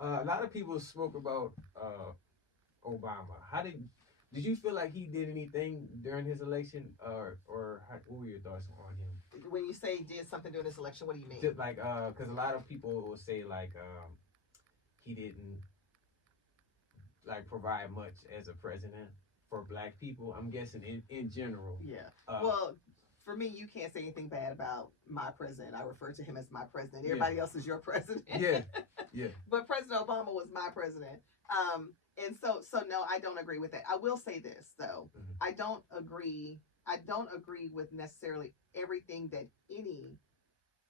A lot of people spoke about Obama. Did you feel like he did anything during his election, what were your thoughts on him? When you say did something during this election, what do you mean? Just like because a lot of people will say like he didn't like provide much as a president for black people. I'm guessing in general. Yeah. Well, for me, you can't say anything bad about my president. I refer to him as my president. Everybody else is your president. Yeah. Yeah. But President Obama was my president. And so no, I don't agree with that. I will say this though. Mhm. I don't agree with necessarily everything that any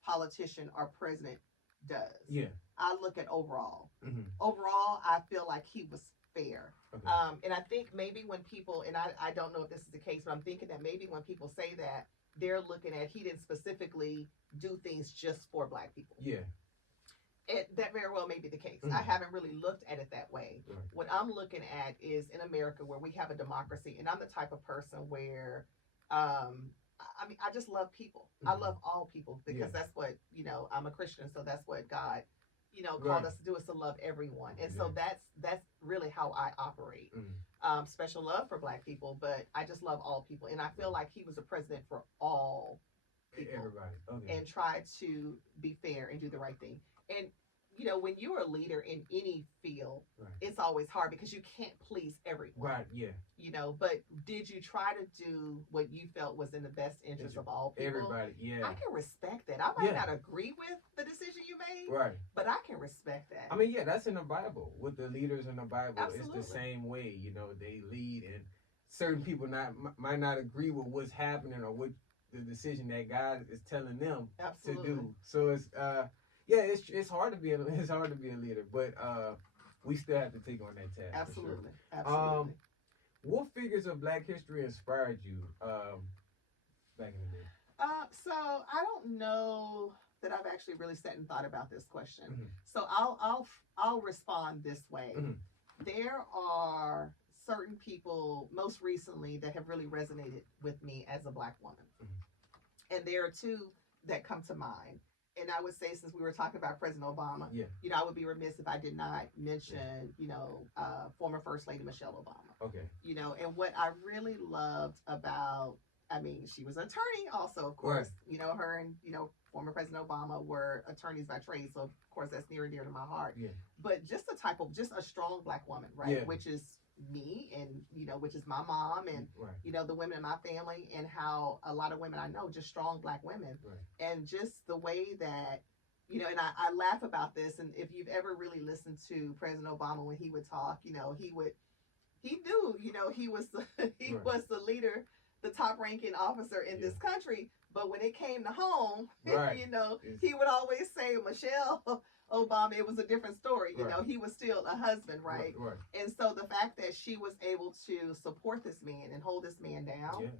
politician or president does. Yeah. I look at overall. Mm-hmm. Overall, I feel like he was fair. Okay. And I think maybe when people, and I don't know if this is the case, but I'm thinking that maybe when people say that, they're looking at he didn't specifically do things just for black people. Yeah. That very well may be the case. Mm-hmm. I haven't really looked at it that way. Right. What I'm looking at is in America where we have a democracy, and I'm the type of person where, I mean, I just love people. Mm-hmm. I love all people because that's what, I'm a Christian, so that's what God, called us to do, is to love everyone. And so that's really how I operate. Mm-hmm. Special love for black people, but I just love all people. And I feel like he was a president for all people. Everybody. Okay. And tried to be fair and do the right thing. And when you're a leader in any field, it's always hard because you can't please everyone. Right. Yeah. But did you try to do what you felt was in the best interest of all people? Everybody. Yeah. I can respect that. I might not agree with the decision you made. Right. But I can respect that. I mean, yeah, that's in the Bible. With the leaders in the Bible, Absolutely. It's the same way. They lead, and certain people might not agree with what's happening or what the decision that God is telling them to do. So it's it's hard to be a leader, but we still have to take on that task. Absolutely. For sure. Absolutely. What figures of Black history inspired you back in the day? So I don't know that I've actually really sat and thought about this question. Mm-hmm. So I'll respond this way. Mm-hmm. There are certain people most recently that have really resonated with me as a Black woman. Mm-hmm. And there are two that come to mind. And I would say, since we were talking about President Obama, I would be remiss if I did not mention, former First Lady Michelle Obama. Okay. And what I really loved about, I mean, she was an attorney also, of course. Right. Her and, former President Obama were attorneys by trade. So, of course, that's near and dear to my heart. Yeah. But just a strong Black woman, right? Yeah. Which is me and, which is my mom and, the women in my family, and how a lot of women I know, just strong Black women. Right. And just the way that, and I laugh about this. And if you've ever really listened to President Obama when he would talk, he knew, he was was the leader, the top ranking officer in this country. But when it came to home, he would always say, Michelle Obama, it was a different story. He was still a husband, right? Right? And so the fact that she was able to support this man and hold this man down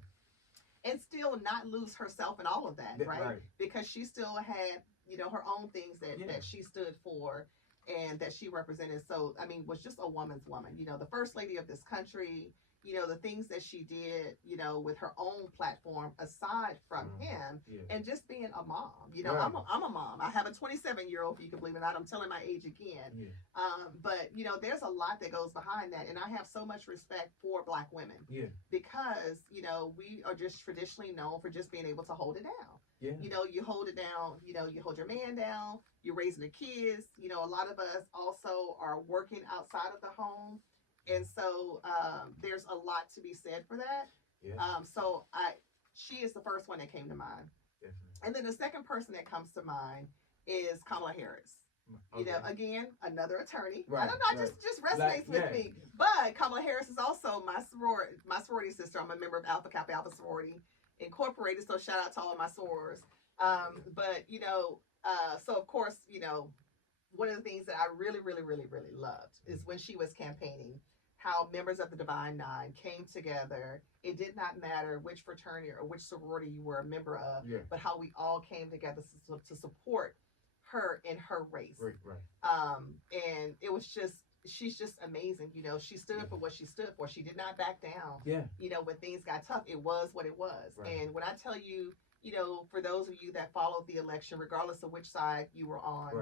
and still not lose herself in all of that, right? Because she still had, her own things that she stood for and that she represented. So, I mean, was just a woman's woman, the first lady of this country, the things that she did, with her own platform aside from him, and just being a mom. I'm a mom. I have a 27-year-old, if you can believe it or not. I'm telling my age again. Yeah. But, there's a lot that goes behind that. And I have so much respect for Black women. Yeah. Because, we are just traditionally known for just being able to hold it down. Yeah. You hold it down, you hold your man down, you're raising the kids. A lot of us also are working outside of the home. And so there's a lot to be said for that. Yeah. So she is the first one that came to mind. Definitely. And then the second person that comes to mind is Kamala Harris. Okay. Again, another attorney. Right. I don't know, just resonates with me. But Kamala Harris is also my sorority sister. I'm a member of Alpha Kappa Alpha Sorority Incorporated. So shout out to all of my sorors. But so of course, one of the things that I really, really, really, really loved is when she was campaigning, how members of the Divine Nine came together. It did not matter which fraternity or which sorority you were a member of, but how we all came together to support her in her race. Right. And it was she's just amazing. She stood up for what she stood for. She did not back down. Yeah. When things got tough, it was what it was. Right. And when I tell you, for those of you that followed the election, regardless of which side you were on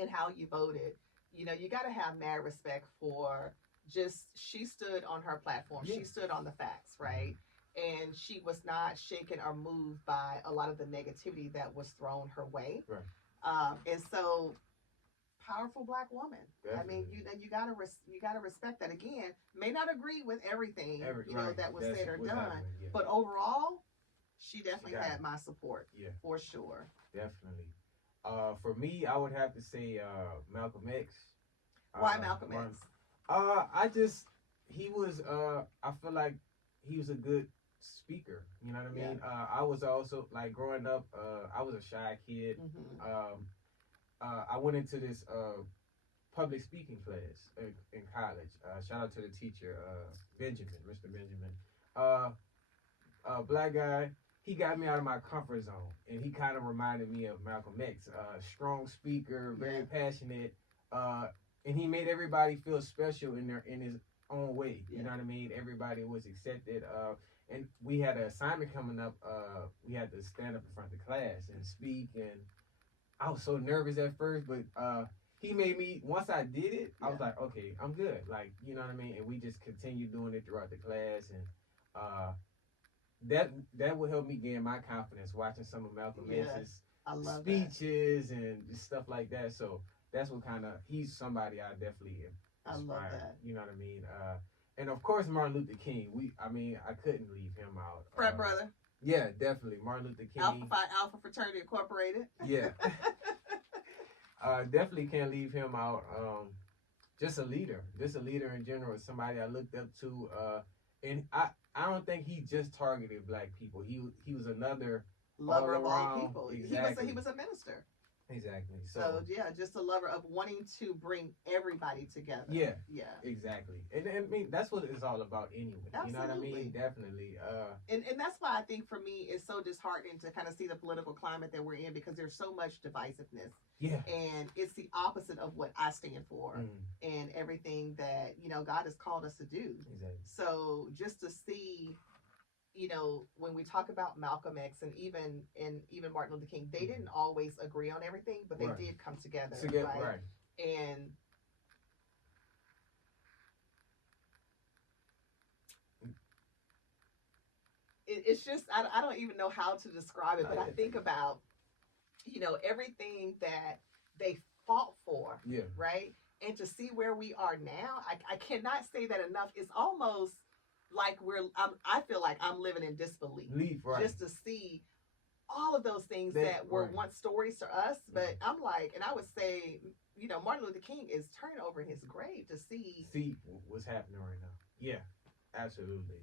and how you voted, you got to have mad respect for just, she stood on her platform. Yeah. She stood on the facts, right? And she was not shaken or moved by a lot of the negativity that was thrown her way. Right. And so, powerful Black woman. Definitely. I mean, you gotta respect that. Again, may not agree with everything that was said or done, but overall, she definitely had my support. Yeah, for sure. Definitely. For me, I would have to say Malcolm X. Why Malcolm X? He was I feel like he was a good speaker. You know what I mean? Yeah. I was also, like, growing up, I was a shy kid. Mm-hmm. I went into this public speaking class in college. Shout out to the teacher, Benjamin, Mr. Benjamin. Black guy. He got me out of my comfort zone, and he kind of reminded me of Malcolm X. Strong speaker, very passionate, and he made everybody feel special in his own way. You know what I mean? Everybody was accepted. And we had an assignment coming up. We had to stand up in front of the class and speak, and I was so nervous at first, but he made me, once I did it, I was like, okay, I'm good. Like, you know what I mean? And we just continued doing it throughout the class, and that would help me gain my confidence, watching some of Malcolm X's speeches and just stuff like that. So that's what he's somebody I definitely inspired. I love that. You know what I mean? And of course, Martin Luther King. I couldn't leave him out. Frat brother. Yeah, definitely. Martin Luther King. Alpha Fraternity Incorporated. Yeah. Definitely can't leave him out. Just a leader in general. Somebody I looked up to. And I don't think he just targeted Black people. He was another lover of all people. Exactly. He was a minister. Exactly. So yeah, just a lover of wanting to bring everybody together. Yeah. Yeah. Exactly. And I mean, that's what it's all about anyway. Absolutely. You know what I mean? Definitely. And that's why I think for me it's so disheartening to kind of see the political climate that we're in, because there's so much divisiveness. Yeah. And it's the opposite of what I stand for and everything that, God has called us to do. Exactly. So just to see, when we talk about Malcolm X and even Martin Luther King, they didn't always agree on everything, but they did come together. Right? And it's just, I don't even know how to describe it, but I think about, everything that they fought for, right? And to see where we are now, I cannot say that enough. It's almost like I feel like I'm living in disbelief. Just to see all of those things that were once stories to us. But I'm like, and I would say, Martin Luther King is turning over in his grave to see what's happening right now. Yeah, absolutely.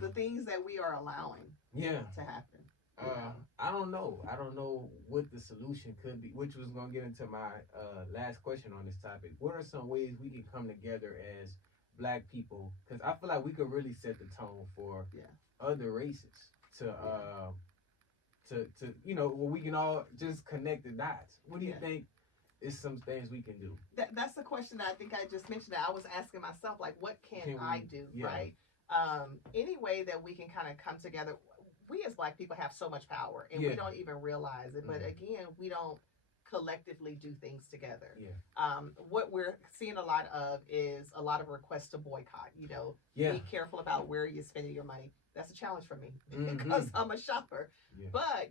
The things that we are allowing to happen. I don't know what the solution could be, which was going to get into my last question on this topic. What are some ways we can come together as Black people? Because I feel like we could really set the tone for other races to where we can all just connect the dots. What do you think is some things we can do? That's the question that I think I just mentioned that I was asking myself, like, what can I do, right? Any way that we can kind of come together. We as Black people have so much power, and we don't even realize it. But again, we don't collectively do things together. What we're seeing a lot of is a lot of requests to boycott. Be careful about where you're spending your money. That's a challenge for me because I'm a shopper. But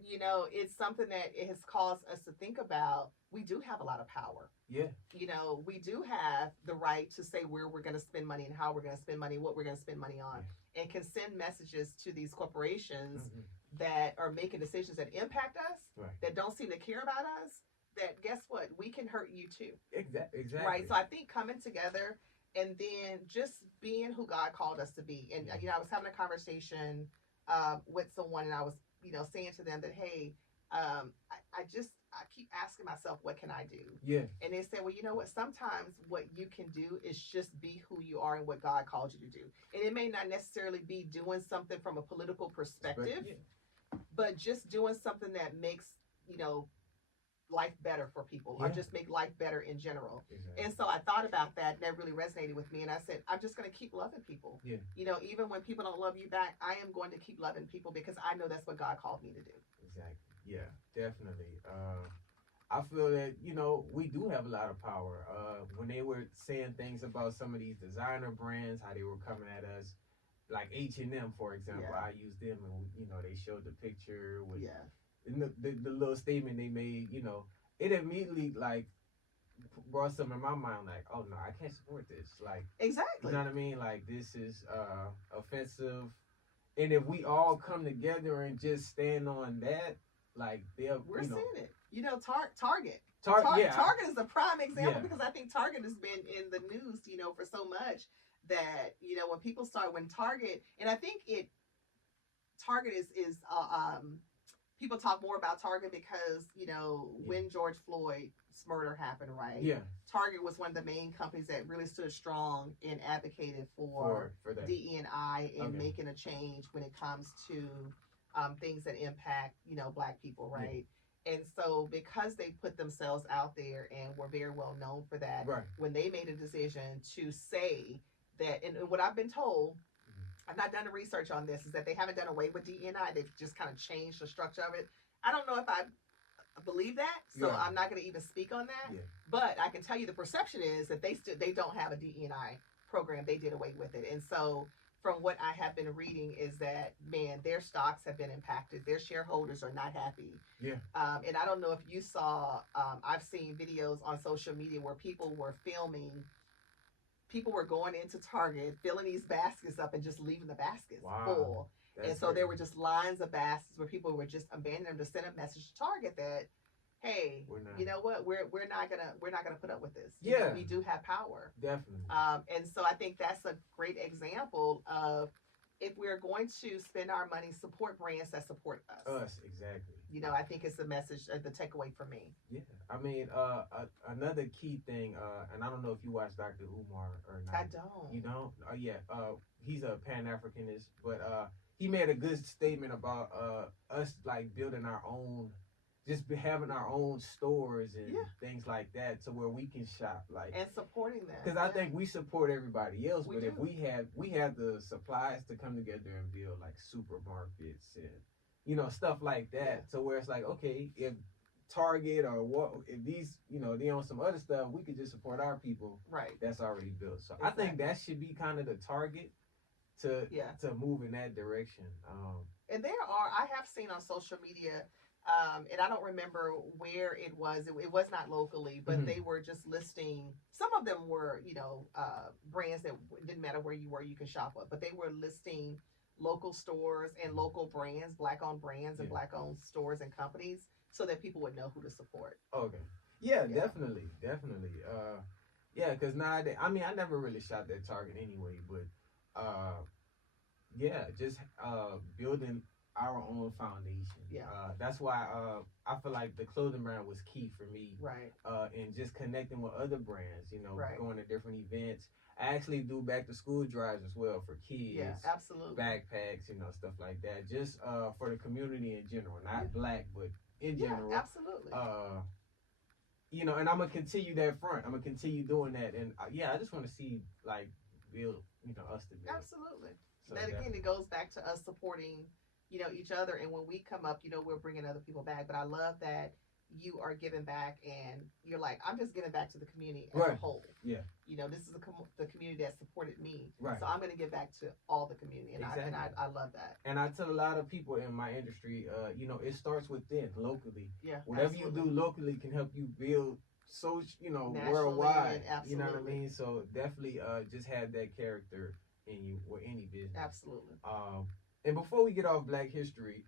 it's something that it has caused us to think about. We do have a lot of power. We do have the right to say where we're going to spend money and how we're going to spend money, what we're going to spend money on, and can send messages to these corporations that are making decisions that impact us, that don't seem to care about us. That, guess what, we can hurt you too. Exactly. Right. So I think coming together and then just being who God called us to be. And I was having a conversation with someone, and I was saying to them that, hey, I keep asking myself, what can I do? Yeah. And they said, well, you know what? Sometimes what you can do is just be who you are and what God called you to do. And it may not necessarily be doing something from a political perspective, but just doing something that makes life better for people, or just make life better in general. Exactly. And so I thought about that, and that really resonated with me. And I said, I'm just going to keep loving people. Even when people don't love you back, I am going to keep loving people because I know that's what God called me to do. Exactly. Yeah, definitely. I feel that, we do have a lot of power. When they were saying things about some of these designer brands, how they were coming at us, like H&M, for example, I used them, and they showed the picture with the little statement they made. It immediately like brought something in my mind, like, oh no, I can't support this. Like, exactly, you know what I mean? Like, this is offensive. And if we all come together and just stand on that, like, we're seeing it. Target. Yeah. Target is a prime example because I think Target has been in the news, for so much that when Target, and I think Target is people talk more about Target because when George Floyd's murder happened, right? Yeah. Target was one of the main companies that really stood strong and advocated for DE&I and making a change when it comes to things that impact Black people, right? Yeah. And so because they put themselves out there and were very well known for that, right. When they made a decision to say that, and what I've been told, I've not done the research on this, is that they haven't done away with DE&I. They've just kind of changed the structure of it. I don't know if I believe that, so I'm not going to even speak on that. Yeah. But I can tell you the perception is that they don't have a DE&I program. They did away with it. And so from what I have been reading is that, man, their stocks have been impacted. Their shareholders are not happy. Yeah. And I don't know if you saw, I've seen videos on social media where people were filming. People were going into Target, filling these baskets up and just leaving the baskets full. And so there were just lines of baskets where people were just abandoning them to send a message to Target that, hey, you know what, we're not gonna put up with this. Yeah, we do have power. Definitely. And so I think that's a great example of, if we're going to spend our money, support brands that support us. Us, exactly. I think it's the message, the takeaway for me. Yeah, I mean, another key thing, and I don't know if you watch Dr. Umar or not. I don't. You don't? Yeah. He's a Pan-Africanist, but he made a good statement about us like building our own, just having our own stores and things like that, to where we can shop, like, and supporting that. Because I think we support everybody else, but do. if we have the supplies to come together and build like supermarkets and stuff like that, to where it's like, okay, if Target or what, if these they on some other stuff, we could just support our people, right? That's already built. So exactly. I think that should be kind of the target to move in that direction. And I have seen on social media. And I don't remember where it was. It was not locally, but they were just listing. Some of them were, brands that didn't matter where you were, you can shop with. But they were listing local stores and local brands, Black-owned brands and Black-owned stores and companies, so that people would know who to support. Okay. Yeah. Definitely. Yeah, because nowadays, I mean, I never really shopped at Target anyway, but just building our own foundation. Yeah. That's why I feel like the clothing brand was key for me. Right. And just connecting with other brands, going to different events. I actually do back to school drives as well for kids. Yeah, absolutely. Backpacks, stuff like that. Just for the community in general, not Black, but in general. Yeah, absolutely. And I'm gonna continue that front. I'm gonna continue doing that, and I just want to see like build, us to build. Absolutely. So that again, it goes back to us supporting each other, and when we come up, we're bringing other people back. But I love that you are giving back, and you're like, I'm just giving back to the community as a whole. Yeah. This is the community that supported me. Right. So I'm going to give back to all the community, and exactly. I love that. And I tell a lot of people in my industry, it starts within locally. Yeah. Whatever you do locally can help you build worldwide. Absolutely. You know what I mean? So definitely just have that character in you or any business. Absolutely. And before we get off Black History,